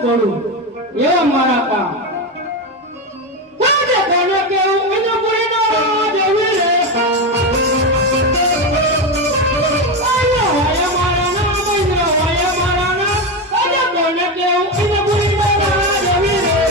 પડું એવા મારા કામ કોને કેવું એને પૂરીનો રાજ એવી રે આયો હોય મારા નામ ઇન્દ્ર હોય મારા નામ કોને કેવું એને પૂરીનો રાજ એવી રે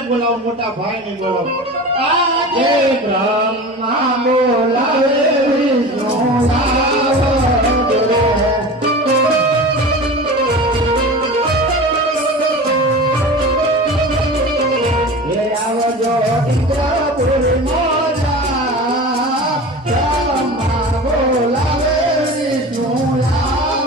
બોલાવો મોટા ભાઈ ને બોલાવો આજે બ્રહ્મા બોલાવે વિષ્ણુ લાવો હે આવજો ઇન્દ્રપુરી મોજા બ્રહ્મા બોલાવે વિષ્ણુ લાવો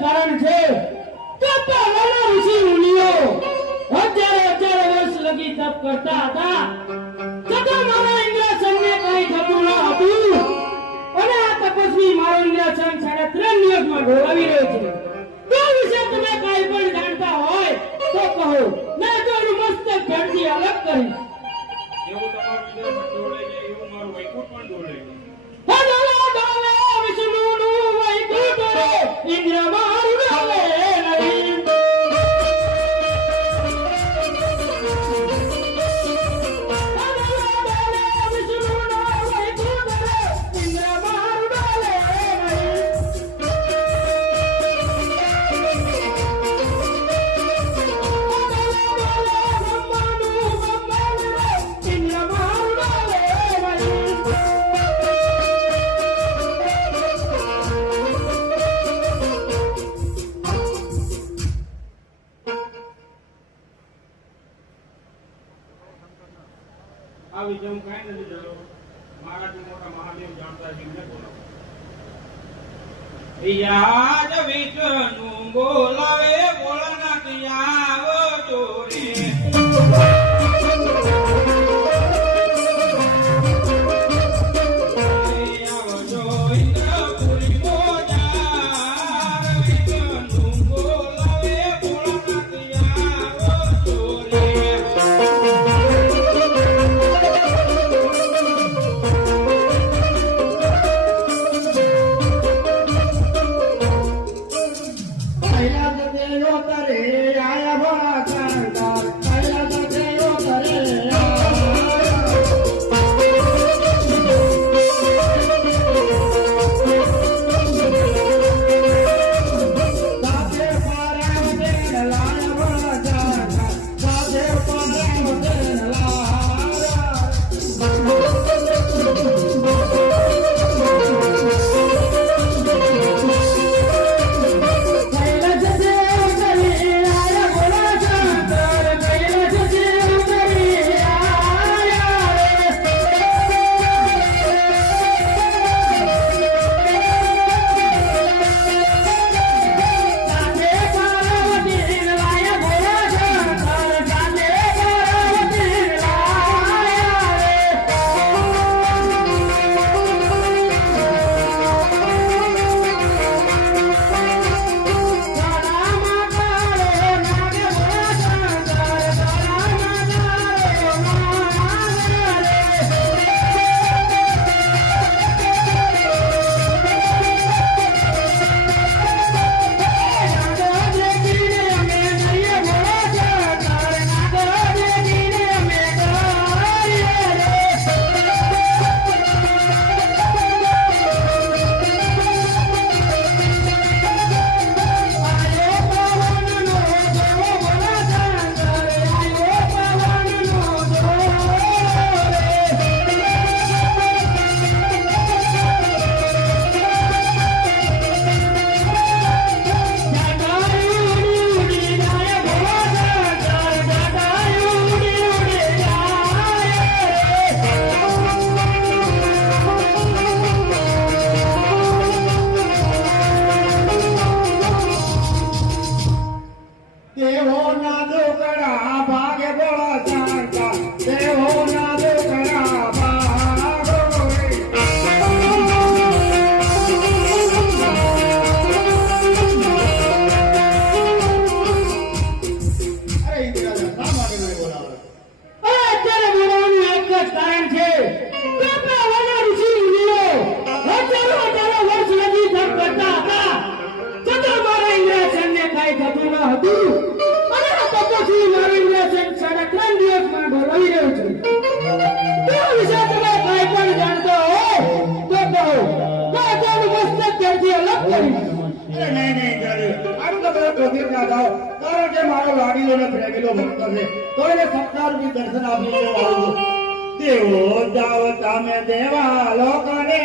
કારણ છે કે પહેલાના ઋષિ મુનિઓ હજારો વર્ષ લગી તપ કરતા હતા છતાં મારા ઇન્દ્રાસનને કઈ થતું ન હતું અને આ તપસ્વી મારો બોલાવી રહ્યો છું તો વિશે તમે કાંઈ પણ જાણતા હોય તો કહો મેં તો એનું મસ્તક ભેળથી અલગ કરીશ એવું તમારું વિદેશમાં દોડે છે એવું મારું વૈકુંઠ પણ દોડે છે. હડલો ડોલે વિષ્ણુનું વૈકુંઠ રે ઇન્દ્ર મારું ડોલે નહીં આ વિશે હું કાંઈ નથી જાણતો. મારાથી મોટા મહાદેવ જાણતા છે એમને બોલાવો. યાદ વિષ્ણુ બોલાવે ભોળાનાથ આવો જોડે. આવજો ઇન્દ્રપુરી મોજાર. વિષ્ણુ બોલાવે ભોળાનાથ આવો જોડે. દર્શન આપી દેવો જાવ તમે દેવા લોકોને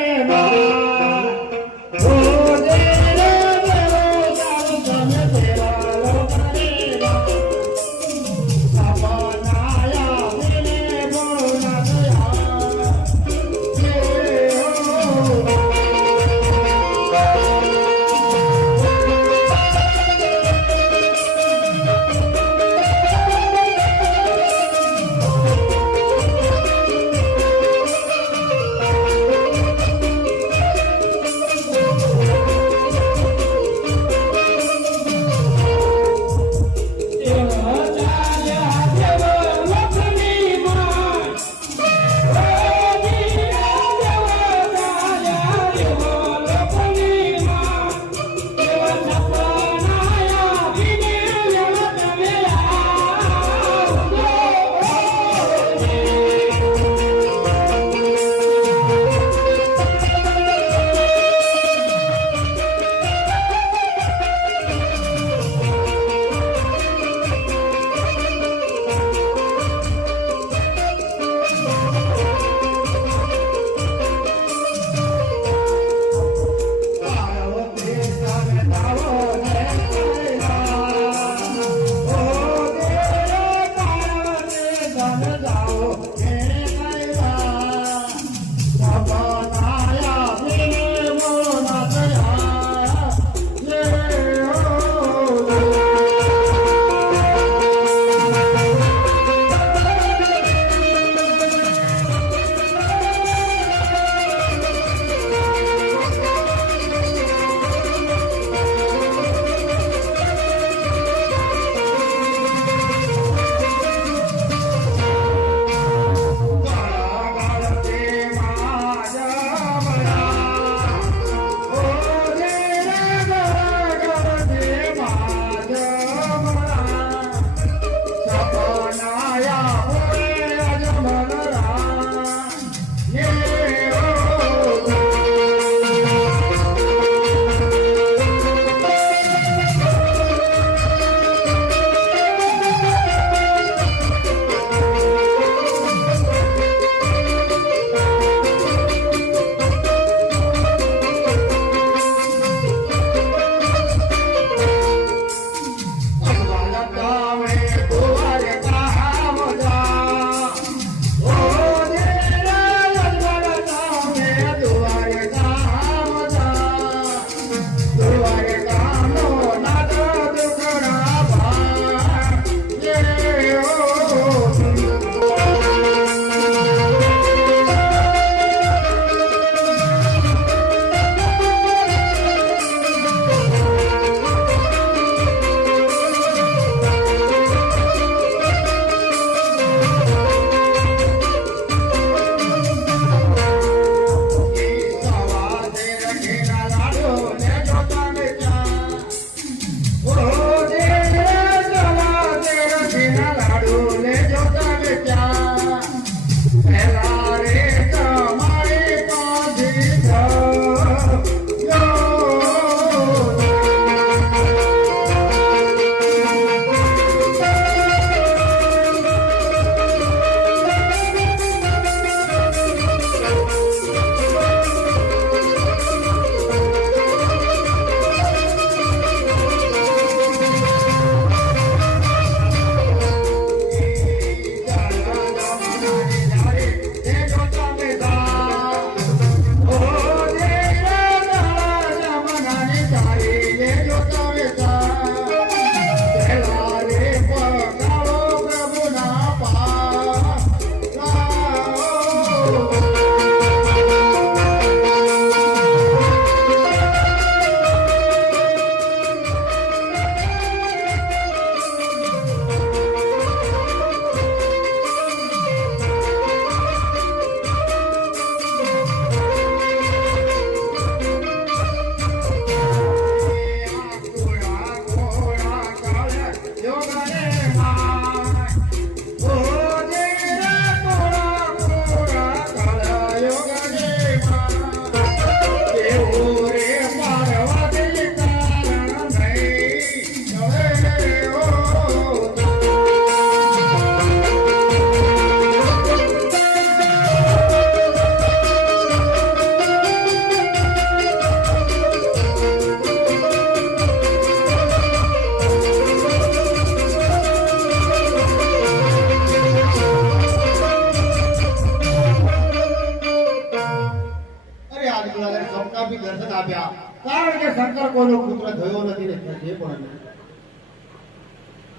કારણ કે શંકર કોઈનો પુત્ર થયો નથી ને જે પણ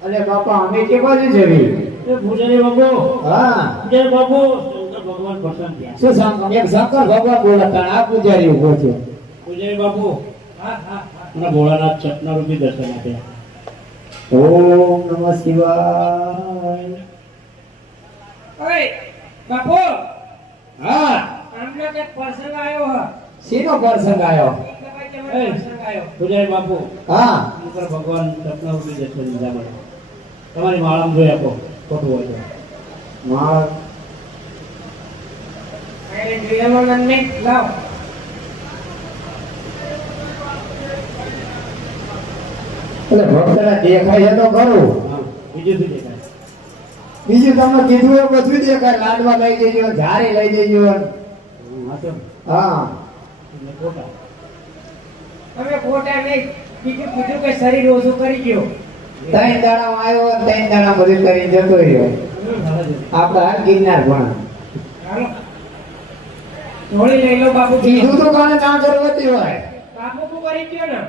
અલે બાપા અમે કે બાજુ જવી એ પૂજારી બાપુ હા પૂજારી બાપુ શંકર ભગવાન પસંદ થયા શું શંકર એક શંકર ભગવાન બોલતા આ પૂજારી ઉભો છે પૂજારી બાપુ હા હા મને ભોળાનાથ ચટના રૂપી દર્શન આપ્યા ઓમ નમઃ શિવાય ઓય બાપુ હા આમને કે પ્રસંગ આવ્યો હ શીનો પ્રસંગ આવ્યો પ્રસંગ આવ્યો પૂજારી બાપુ હા શંકર ભગવાન ચટના રૂપી દર્શન દીધા મને તમારી માળામાં જોઈ આપો ખોટું હોય તો માળ એને જોયેલો નન્ને લાવ એટલે ભક્તને દેખાય છે તો ખરું હા બીજું શું દેખાય બીજું તમે કીધું એ બધું દેખાય લાડવા લઈ જજો ઝારી લઈ જજો હા તો હા એટલે ખોટા તમે ખોટા નહીં બીજું કીધું કે શરીર ઓછું કરી ગયો ત્રણ દાડા આવ્યો ત્રણ દાડા બધું કરી જતો રહ્યો તમે આપડા ગિરનાર પણ હાલો જોડી લઈ લો બાપુ કીધું તો કાને ના કરવતી હોય બાપુ તું કરી ગયો ને